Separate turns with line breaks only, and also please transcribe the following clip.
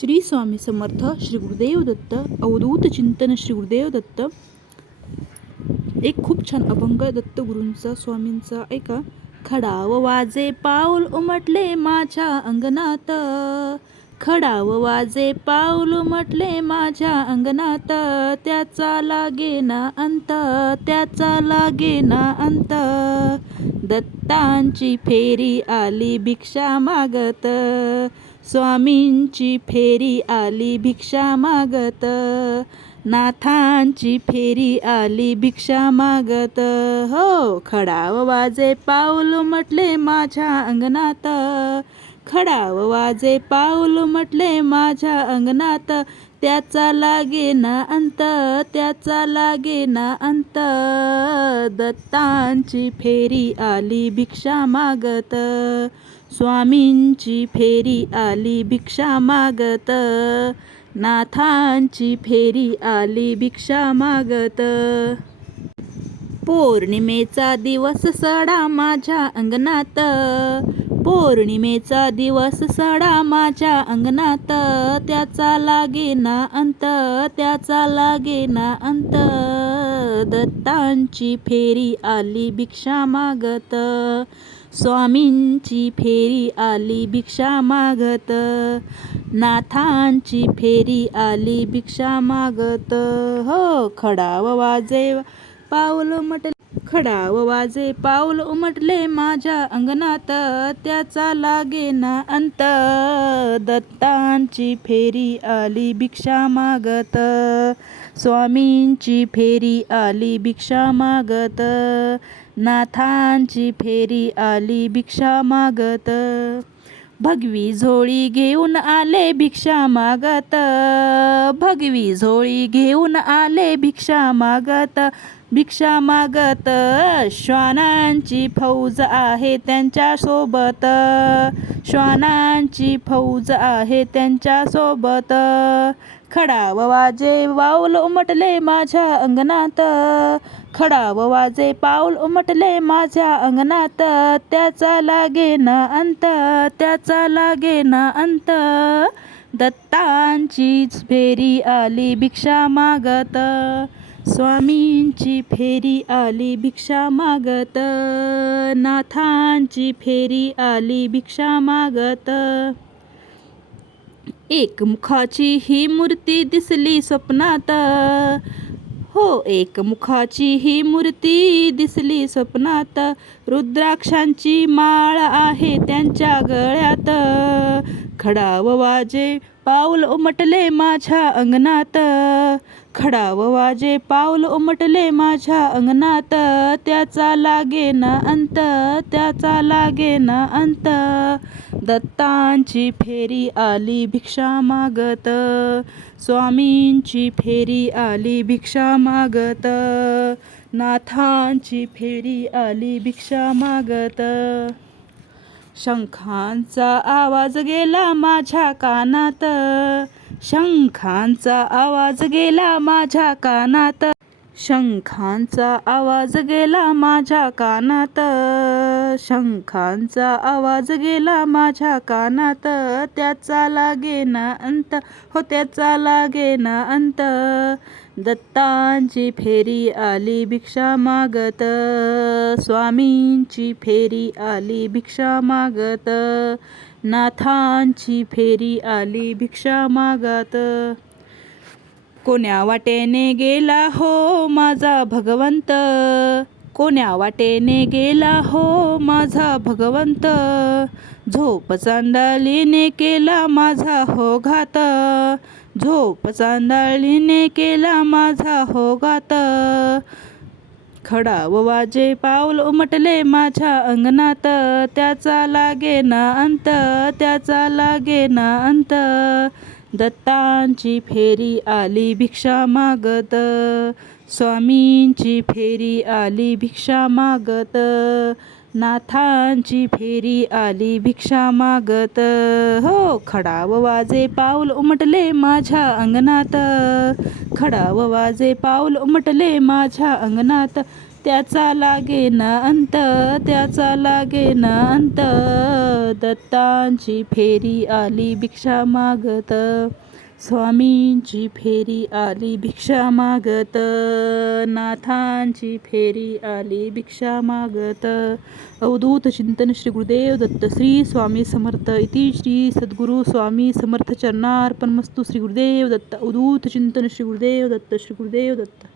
श्री स्वामी समर्थ श्री गुरुदेव दत्त अवधूत चिंतन श्री गुरुदेव दत्त. एक खूप छान अभंग दत्तगुरूंचा स्वामींचा ऐका. खडाव वाजे पाऊल उमटले माझ्या अंगणात. खडाव वाजे पाऊल उमटले माझ्या अंगणात. त्याचा लागे ना अंत त्याचा लागे ना अंत. दत्तांची फेरी आली भिक्षा मागत. स्वामींची फेरी आली भिक्षा मागत. नाथांची फेरी आली भिक्षा मागत. हो खडाव वाजे पाऊल म्हटले माझ्या अंगणात. खडाव वाजे पाऊल म्हटले माझ्या अंगणात. त्याचा लागे ना अंत त्याचा लागे ना अंत. दत्तांची फेरी आली भिक्षा मागत. स्वामींची फेरी आली भिक्षा मागत. नाथांची फेरी आली भिक्षा मागत. पौर्णिमेचा दिवस सडा माझ्या अंगणात. पौर्णिमेचा दिवस सडा माझ्या अंगणात. त्याचा लागे ना अंत त्याचा लागे ना अंत. दत्तांची फेरी आली भिक्षा मागत. स्वामींची फेरी आली भिक्षा मागत. नाथांची फेरी आली भिक्षा मागत. हो खडाव वाजे पाऊल उमटले. खडाव वाजे पाऊल उमटले माझ्या अंगणात. त्याचा लागे ना अंत. दत्तांची फेरी आली भिक्षा मागत. स्वामींची फेरी आली भिक्षा मागत. नाथांची फेरी आली भिक्षा मागत. भगवी झोळी घेऊन आले भिक्षा मागत. भगवी झोळी घेऊन आले भिक्षा मागत. भिक्षा मागत श्वानांची फौज आहे त्यांच्यासोबत. श्वानांची फौज आहे त्यांच्यासोबत. खडा खडाव वाजे वाऊल उमटले माझ्या अंगणात. खडाव वाजे पाऊल उमटले माझ्या अंगणात. त्याचा लागे ना अंत त्याचा लागे ना अंत. दत्तांचीच फेरी आली भिक्षा मागत. स्वामींची फेरी आली भिक्षा मागत. नाथांची फेरी आली भिक्षा मागत. एक मुखाची ही मूर्ती दिसली स्वप्नात. हो एक मुखाची ही मूर्ती दिसली स्वप्नात. रुद्राक्षांची माळ आहे त्यांच्या गळ्यात. खडाव वाजे पाऊल उमटले माझ्या अंगणात. खडाव वाजे पाऊल उमटले माझ्या अंगणात. त्याचा लागे ना अंत त्याचा लागे ना अंत. दत्तांची फेरी आली भिक्षा मागत. स्वामींची फेरी आली भिक्षा मागत. नाथांची फेरी आली भिक्षा मागत. शंखांचा आवाज गेला माझ्या कानात. शंखांचा आवाज गेला माझ्या कानात. शंखांचा आवाज गेला माझ्या कानात. शंखांचा आवाज गेला माझ्या कानात. त्याचा लागे ना अंत हो त्याचा लागे ना अंत. दत्तांची फेरी आली भिक्षा मागत. स्वामींची फेरी आली भिक्षा मागत. नाथांची फेरी आली भिक्षा मागत. कोण्या वाटेने गेला हो माझा भगवंत? कोण्या वाटेने गेला हो माझा भगवंत? झोप चांदालीने केला माझा हो घात. झोप चांदाळीने केला माझा हो घात. खडाव वाजे पाऊल उमटले माझ्या अंगणात. त्याचा लागे ना अंत त्याचा लागे ना अंत. दत्तांची फेरी आली भिक्षा मागत. स्वामींची फेरी आली भिक्षा मागत. नाथांची फेरी आली भिक्षा मागत. हो खडाव वाजे पाऊल उमटले माझ्या अंगणात. खडाव वाजे पाऊल उमटले माझ्या अंगणात. त्याचा लागे ना अंत त्याचा लागे ना अंत. दत्तांची फेरी आली भिक्षा मागत. स्वामींची फेरी आली भिक्षा मागत. नाथांची फेरी आली भिक्षा मागत. अवधूत चिंतन श्री गुरुदेव दत्त श्री स्वामी समर्थ. इति श्री सद्गुरु स्वामी समर्थ चरणार्पणमस्तु श्री गुरुदेव दत्त. अवधूत चिंतन श्री गुरुदेव दत्त श्री गुरुदेव दत्त.